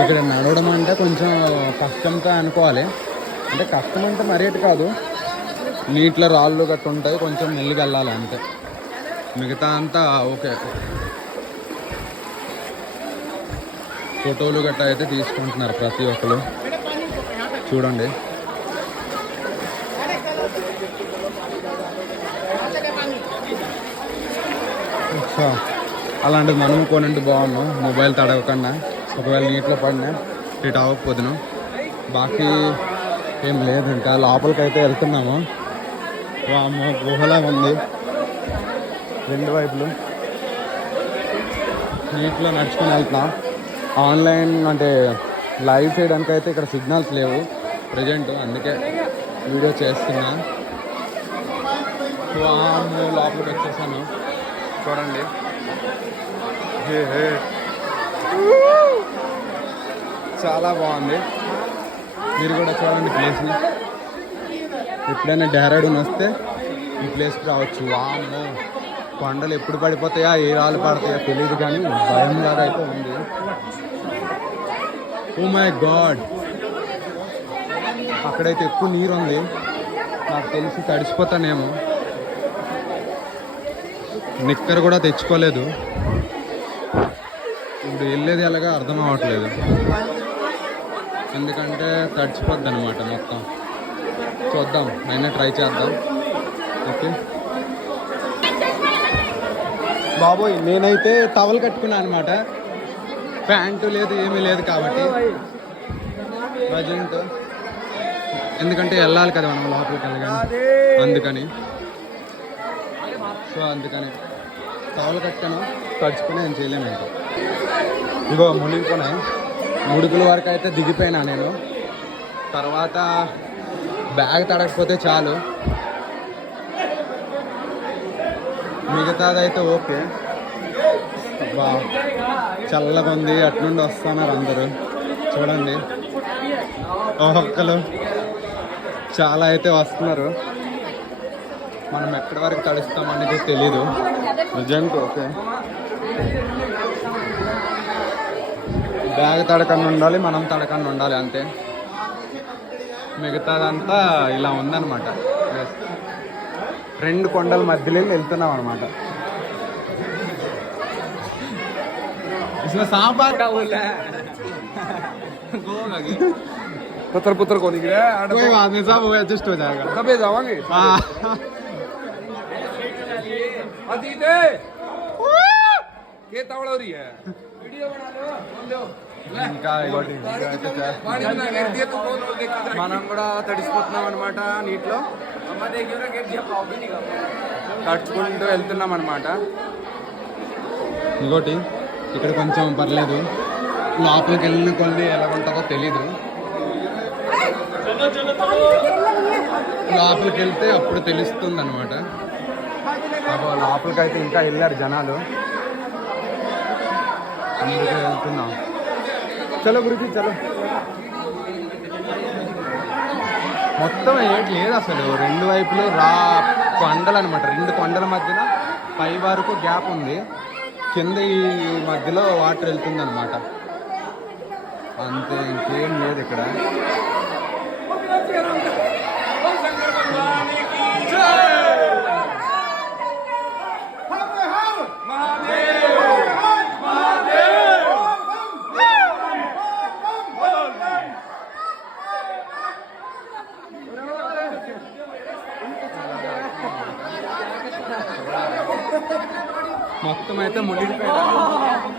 ఇక్కడ నడవడం అంటే కొంచెం కష్టంతో అనుకోవాలి. అంటే కష్టం అంటే మరేటి కాదు, నీటిలో రాళ్ళు గట్టు ఉంటాయి, కొంచెం మెల్లిగా వెళ్ళాలి అంతే. మిగతా అంతా ఓకే. ఫోటోలు గట్రా అయితే తీసుకుంటున్నారు ప్రతి ఒక్కరు, చూడండి. అలాంటిది మనం కొనండి బాగున్నాం, మొబైల్ తడవకుండా. ఒకవేళ నీటిలో పడినా ఇటు అవ్వకపోదును. బాకీ ఏం లేదు, ఇంకా లోపలికి అయితే వెళ్తున్నాము. వామ్మో, గుహలా ఉంది రెండు వైపులు. నీటిలో నడుచుకొని వెళ్తున్నాం. ఆన్లైన్ అంటే లైవ్ చేయడానికి అయితే ఇక్కడ సిగ్నల్స్ లేవు ప్రజెంట్, అందుకే వీడియో చేస్తున్నా. వామ్మో, లోపలికి వచ్చేసాను చూడండి. చాలా బాగుంది, మీరు కూడా చూడండి ప్లేస్ని. ఎప్పుడైనా డెహ్రాడూన్ వస్తే ఈ ప్లేస్కి రావచ్చు. వామ్మో, కొండలు ఎప్పుడు పడిపోతాయా, ఏ రాళ్ళు పడతాయో తెలియదు, కానీ భయంగా అయితే ఉంది. ఓ మై గాడ్, అక్కడైతే ఎక్కువ నీరు ఉంది, నాకు తెలిసి తడిసిపోతానేమో. నిక్కర్ కూడా తెచ్చుకోలేదు, ఇప్పుడు వెళ్ళేది ఎలాగా అర్థం అవ్వట్లేదు, ఎందుకంటే తడిచిపోద్ది అనమాట మొత్తం. చూద్దాం, అయినా ట్రై చేద్దాం. ఓకే బాబోయ్, నేనైతే టవల్ కట్టుకున్నాను అనమాట, ప్యాంటు లేదు ఏమీ లేదు కాబట్టి ప్రజెంట్, ఎందుకంటే వెళ్ళాలి కదా మనం లోపలికి వెళ్ళగానే, అందుకని. సో అందుకని టవల్ కట్టాను, తడుచుకుని ఏం చేయలేము. ఇంకా ఇగో మునిగిపోయినాయి, ముడుకుల వరకు అయితే దిగిపోయినా నేను. తర్వాత బ్యాగ్ తడకపోతే చాలు, మిగతాదైతే ఓకే. అబ్బా, చల్లగా ఉంది, అట్నుండి వస్తున్నారు అందరూ చూడండి. ఒక్కరు చాలా అయితే వస్తున్నారు. మనం ఎక్కడి వరకు తడుస్తామనేది తెలీదు ప్రజెంట్. ఓకే, బ్యాగ్ తడకన్నా ఉండాలి, మనం తడకన్నా ఉండాలి అంతే. మిగతాదంతా ఇలా ఉందన్నమాట. రెండు కొండల మధ్యలో వెళ్తున్నాం అనమాట. पत्थर पुत्र को निकले कोई बात नहीं साहब, वो एडजस्ट हो जाएगा, कभी जावांगे। अजीते के तवड़ोरी है, वीडियो बना लो। ఇంకా మనం కూడా తడిసిపోతున్నాం అనమాట నీటిలో, తడుచుకుంటూ వెళ్తున్నాం అనమాట. ఇంకోటి ఇక్కడ కొంచెం పర్లేదు, లోపలికి వెళ్ళిన కొన్ని ఎలా ఉంటుందో తెలీదు. లోపలికి వెళ్తే అప్పుడు తెలుస్తుంది అనమాట. లోపలికి అయితే ఇంకా వెళ్ళారు జనాలు, అందుకే వెళ్తున్నాం. చలో గురించి చలో. మొత్తం ఏంటి లేదు అసలు, రెండు వైపులు కొండలు అనమాట. రెండు కొండల మధ్యన పై వరకు గ్యాప్ ఉంది, కింద ఈ మధ్యలో వాటర్ వెళ్తుంది అనమాట. అంతే, ఇంకేం లేదు ఇక్కడ. మొత్తం అయితే మునిగిపోయారు.